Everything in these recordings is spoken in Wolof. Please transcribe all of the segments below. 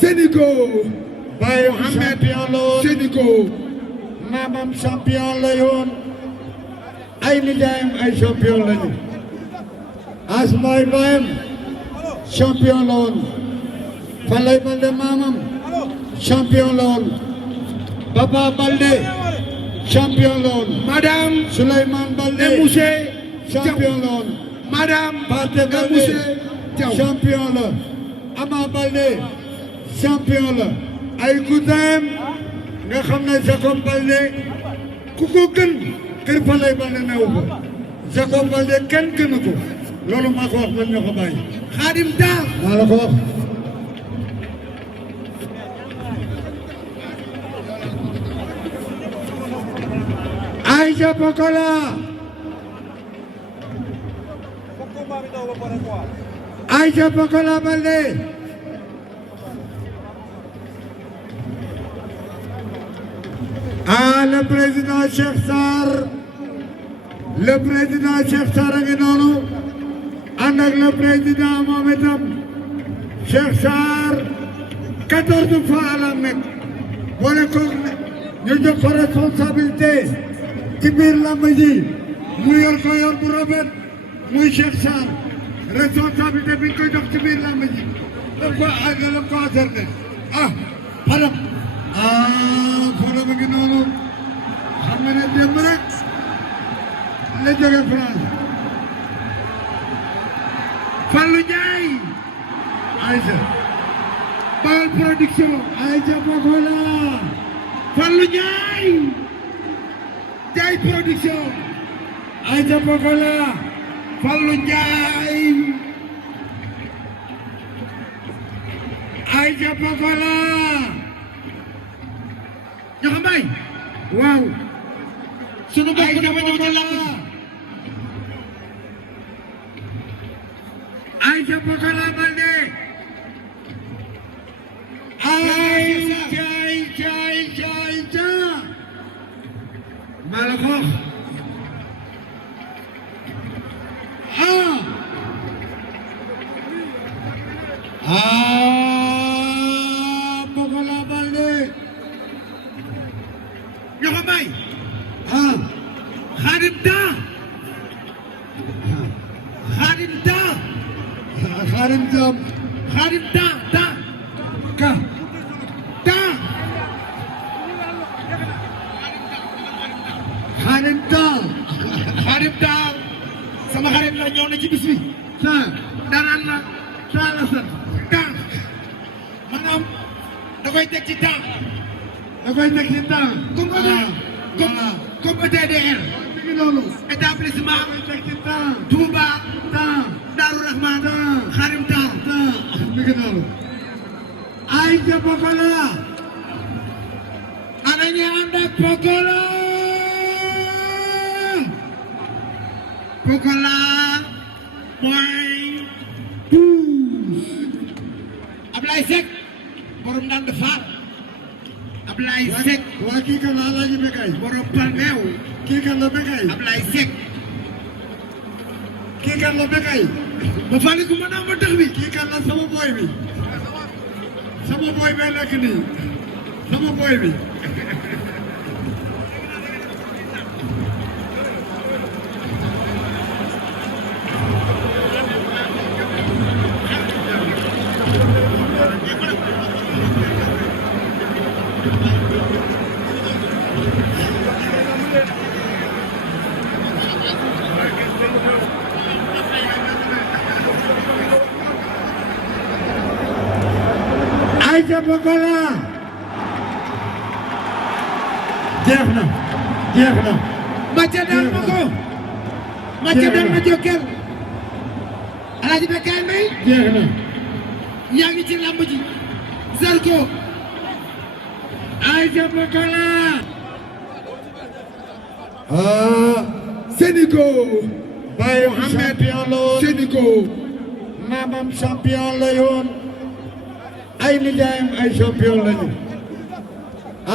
Sénico Baye champion la woon Sénico maamam champion la yoon ay nijaayam ay champion lañu as mooy bayam champion la woon Falaye Baldé maamam champion la woon Papa Baldé champion la woon Madame Souleymane Baldé Moussé champion la woon Madame Pathé Baldé champion la Ama Baldé champion la ay cousin nga xam ne Jacob Baldé ku ko gën kër Falaye Baldé newu ko Jacob Baldé kenn gënu ko loolu maa ko wax man ñoo ko bàyyi Khadim Da maa la ko wax Aïcha Pokola Aïcha Pokola Baldé le président Cheikh Sarr le président Cheikh Sarr a ngi noonu ànd ak le président moom itam Cheikh Sarr 14 fois la nekk boole ko ñu jox ko responsabilité ci biir lamb ji mu yor ko yor bu rafet muy Cheikh Sarr responsabilité bi ñu koy jox ci biir lamb ji daf ko àggale concerné Fadam Fadam a ngi noonu xam nga ne démb rek la jóge France Fallou Ndiaye Aïcha Baol Production Aïcha Pokola Fallou Ndiaye Ndiaye Production Aïcha Pokola Fallou Ndiaye Aïcha Pokola Ñoxo Mbay waaw sunu mbokk dafa ñëw ci lamb Aïcha Pokola Baldé Aïcha maa la ko wax Pokola Baldé Ñoxo Mbay Khadim Da Khadim Da Khadim Diop Khadim Da ka Da Khadim Da Khadim Da sama xarit la ñëw na ci bis bi sa danaan la sa la sant Da maanaam da koy teg ci temps da koy teg ci temps comme ETDR mi ngi noonu établissement da koy teg ci temps Touba temps Darou Rahman Khadim Da mi ngi noonu Aïcha Pokola ana ñi ànd ak Pokola Pokola mooy 12 Ablaye Seck borom Ndande Fall Ablaye Seck waa kii kan la Alaaji Bekay borom Palmeew kii kan la Bekay Ablaye Seck kii kan la Bekay ba fàle ku mën a ma tax bi kii kan la sama boy bi sama boy bee nekk nii sama boy bi Aïcha Pokola jeex na Mathia daan ma ko Mathia daan ma Jokal Alaaji Bekay Mbaye jeex na yaa ngi ci lamb ji Zarko Aïcha Pokola Sénico Baye champion la woon Sénico maamam champion la yoon ay nijaayam ay champion lañu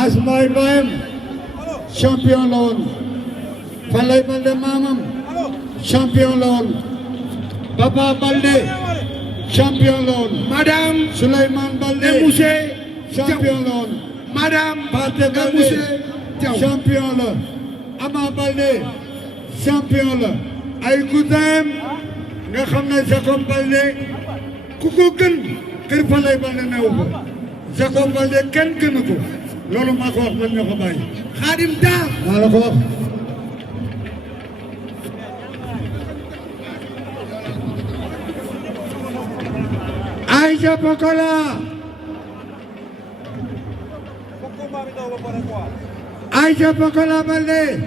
as mooy bayam champion la woon Falaye Baldé maamam champion la woon Papa Baldé champion la woon. madame Souleymane Baldé et monsieur champion la woon. madame Pathé et Baldé monsieur Diaw. champion la. Ama Baldé champion la. ay cousin nga xam ne Jacob Baldé ku ko gën kër Falaye Baldé newu ko. Jacob Baldé kenn gënu ko. loolu maa ko wax man ñoo ko bàyyi. Khadim Da maa la ko wax. Aïcha Pokola Aïcha Pokola Baldé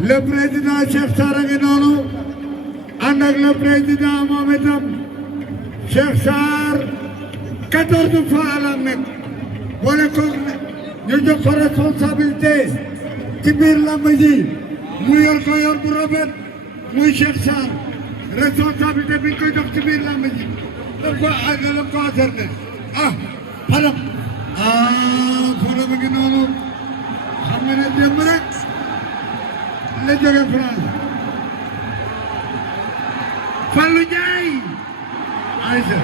le président Cheikh Sarr a ngi noonu ànd ak le président moom itam Cheikh Sarr 14 fois à la Mecque boole ko ñu jox ko responsabilité ci biir lamb ji mu yor ko yor bu rafet muy Cheikh Sarr responsabilité bi ñu koy jox ci biir lamb ji daf ko àggale concerné Fadam Fadam a ngi noonu xam nga ne démb rek la jóge France Fallou Ndiaye Aïcha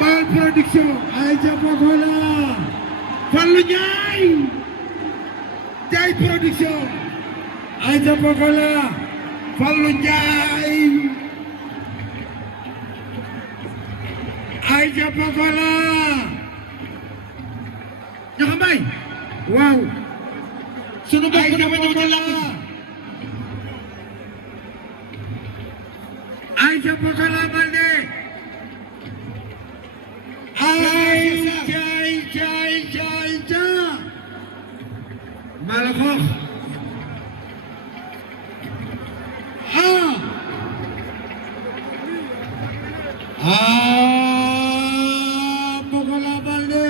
Baol Production Aïcha Pokola Fallou Ndiaye Ndiaye Production Aïcha Pokola Fallou Ndiaye Aïcha Pokola ñoo xam bay waaw sunu bokk dafa ñëw ci lamb Aïcha Pokola Baldé Aïcha maa la ko wax Pokola Baldé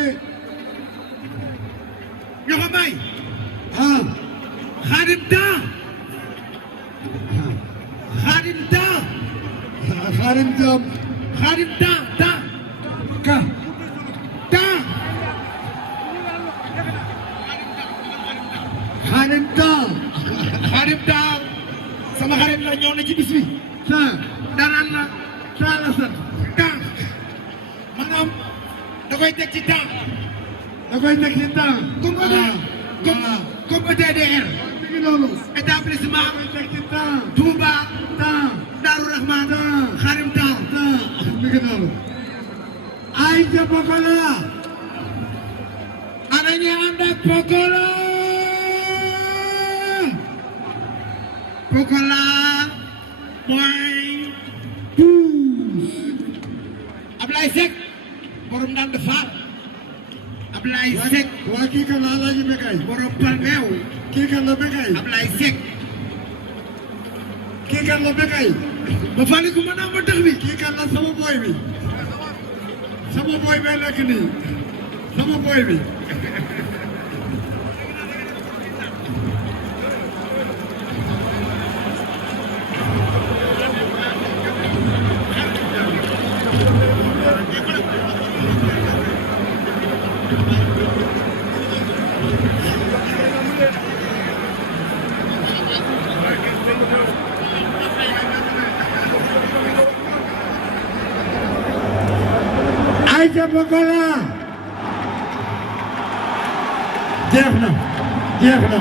ñoo xam bay Khadim Da Khadim Da Khadim Diop Khadim Da ka Da Khadim Diop Khadim Da sama xarit la ñëw na ci bis bi danaan la la sant Da maanaam da koy teg ci temps da koy nekk ci temps comme ETDR mi ngi noonu établissement nekk ci temps Touba temps Darou Rahman Khadim Da mi ngi noonu Aïcha Pokola ana ñi ànd ak Pokola Pokola mooy tous Ablaye Seck borom Ndande Fall Ablaye Seck waa kii kan la Alaaji Bekay borom Palmeew kii kan la Bekay Ablaye Seck kii kan la Bekay ba fali ku mën a ma tax bi kii kan la sama boy bi sama boy bee nekk nii sama boy bi Aïcha Pokola jeex na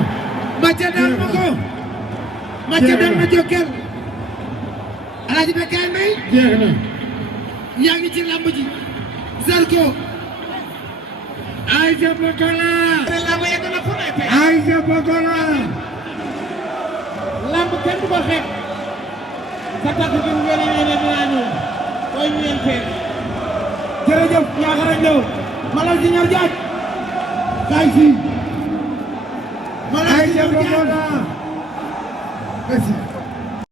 Mathia daan ma ko Mathia daan ma Jokal Alaaji Bekay Mbaye jeex na yaa ngi ci lamb ji Zarko Aïcha Pokola lamb yegg na fu nekk Aïcha Pokola lamb kenn du ko xeeb sa takk bi ngeen ñene dinaa ñëw koy ñeenteel jërëjëf ñaaxara ñëw Malal Junior Jaaj kay fii Malal Aïcha Junior Jaaj Pokola merci